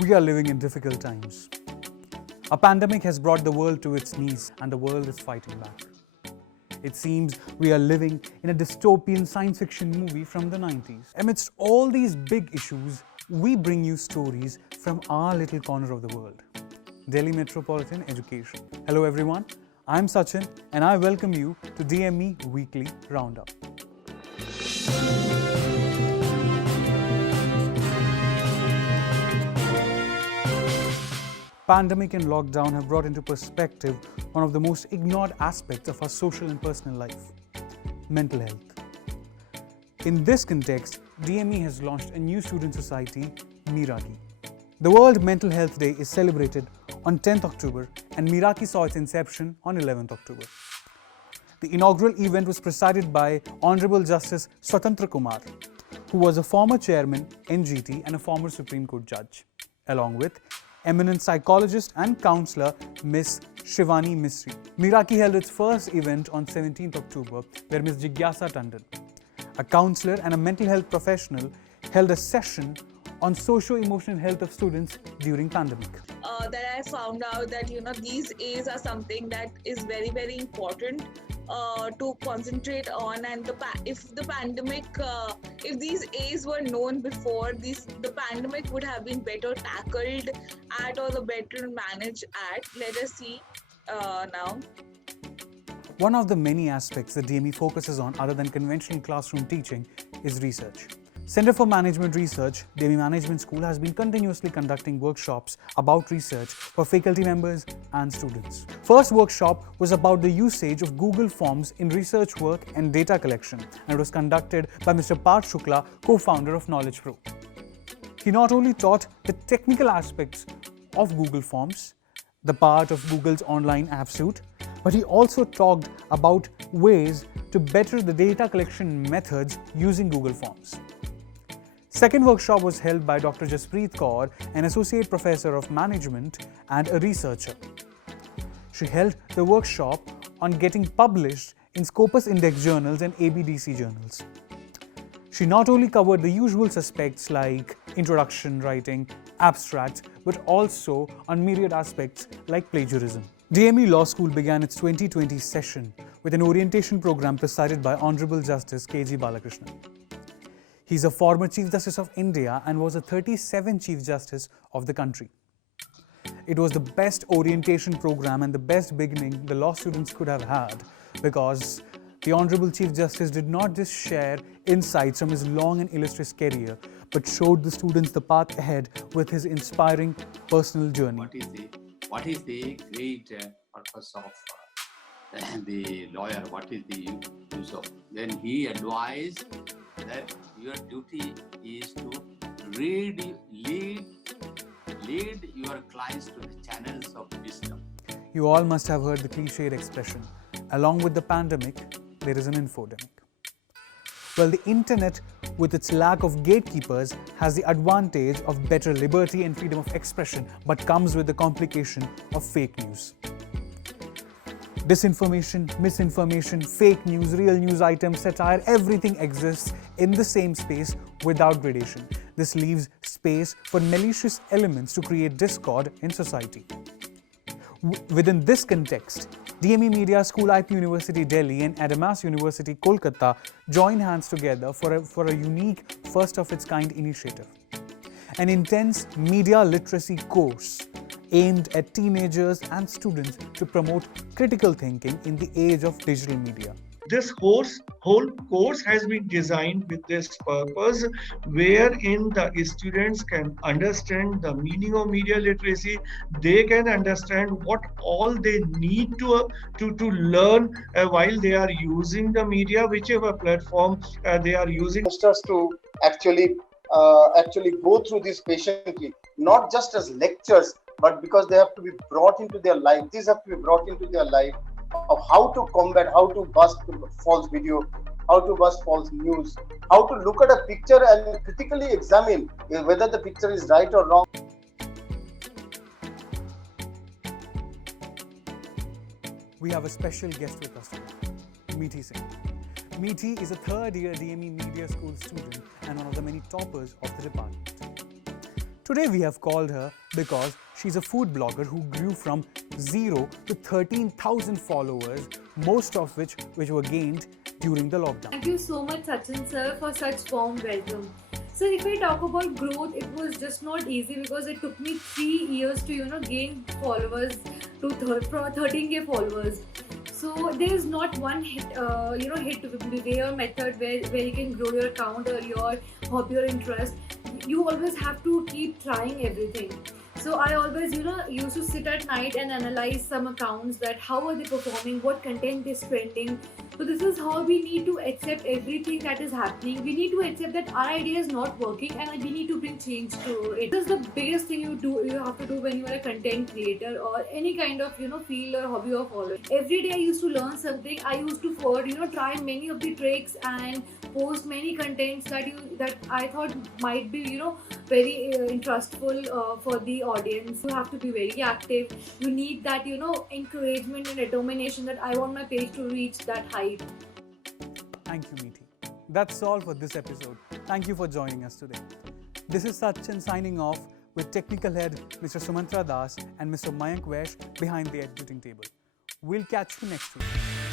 We are living in difficult times. A pandemic has brought the world to its knees and the world is fighting back. It seems we are living in a dystopian science fiction movie from the 90s. Amidst all these big issues, we bring you stories from our little corner of the world, Delhi Metropolitan Education. Hello everyone, I'm Sachin and I welcome you to DME Weekly Roundup. Pandemic and lockdown have brought into perspective one of the most ignored aspects of our social and personal life, mental health. In this context, DME has launched a new student society, Miraki. The World Mental Health Day is celebrated on 10th October and Miraki saw its inception on 11th October. The inaugural event was presided by Honorable Justice Swatantra Kumar, who was a former chairman, NGT and a former Supreme Court judge, along with eminent psychologist and counsellor Ms. Shivani Misri. Miraki held its first event on 17th October where Ms. Jigyasa Tandon, a counsellor and a mental health professional, held a session on socio-emotional health of students during pandemic. That I found out that these A's are something that is very, very important to concentrate on, and if the pandemic, if these A's were known before, the pandemic would have been better tackled at or the better managed at. Let us see now. One of the many aspects that DME focuses on other than conventional classroom teaching is research. Center for Management Research, DME Management School has been continuously conducting workshops about research for faculty members and students. First workshop was about the usage of Google Forms in research work and data collection, and it was conducted by Mr. Parth Shukla, co-founder of Knowledge Pro. He not only taught the technical aspects of Google Forms, the part of Google's online app suite, but he also talked about ways to better the data collection methods using Google Forms. Second workshop was held by Dr. Jaspreet Kaur, an associate professor of management and a researcher. She held the workshop on getting published in Scopus Index journals and ABDC journals. She not only covered the usual suspects like introduction writing, abstracts, but also on myriad aspects like plagiarism. DME Law School began its 2020 session with an orientation program presided by Honorable Justice K.G. Balakrishnan. He's a former Chief Justice of India and was a 37th Chief Justice of the country. It was the best orientation program and the best beginning the law students could have had, because the Honorable Chief Justice did not just share insights from his long and illustrious career, but showed the students the path ahead with his inspiring personal journey. What is the great purpose of the lawyer? What is the use of? Then he advised that your duty is to lead your clients to the channels of wisdom. You all must have heard the cliched expression, along with the pandemic, there is an infodemic. Well, the internet, with its lack of gatekeepers, has the advantage of better liberty and freedom of expression, but comes with the complication of fake news. Disinformation, misinformation, fake news, real news items, satire, everything exists in the same space without gradation. This leaves space for malicious elements to create discord in society. Within this context, DME Media School, IP University Delhi and Adamas University Kolkata join hands together for a unique first-of-its-kind initiative. An intense media literacy course aimed at teenagers and students to promote critical thinking in the age of digital media. This whole course has been designed with this purpose, wherein the students can understand the meaning of media literacy. They can understand what all they need to learn while they are using the media, whichever platform they are using. Us to actually go through this patiently, not just as lectures, but because they have to be brought into their life. These have to be brought into their life of how to combat, how to bust false video, how to bust false news, how to look at a picture and critically examine whether the picture is right or wrong. We have a special guest with us today, Meethi Singh. Meethi is a third-year DME Media School student and one of the many toppers of the department. Today we have called her because she's a food blogger who grew from 0 to 13,000 followers, most of which were gained during the lockdown. Thank you so much, Sachin sir, for such warm welcome. So if I talk about growth, it was just not easy because it took me 3 years to gain followers to 13k followers. So there is not one hit way or method where you can grow your account or your hobby or interest. You always have to keep trying everything. So I always used to sit at night and analyze some accounts, that how are they performing, what content is trending. So this is how we need to accept everything that is happening. We need to accept that our idea is not working and we need to bring change to it. This is the biggest thing you have to do when you are a content creator or any kind of field or hobby or following. Every day I used to learn something. I used to try many of the tricks and post many contents that I thought might be very interestful for the audience. You have to be very active. You need that encouragement and determination that I want my page to reach that height. Thank you, Meethi. That's all for this episode. Thank you for joining us today. This is Sachin signing off with technical head Mr. Sumantra Das and Mr. Mayank Vaish behind the editing table. We'll catch you next week.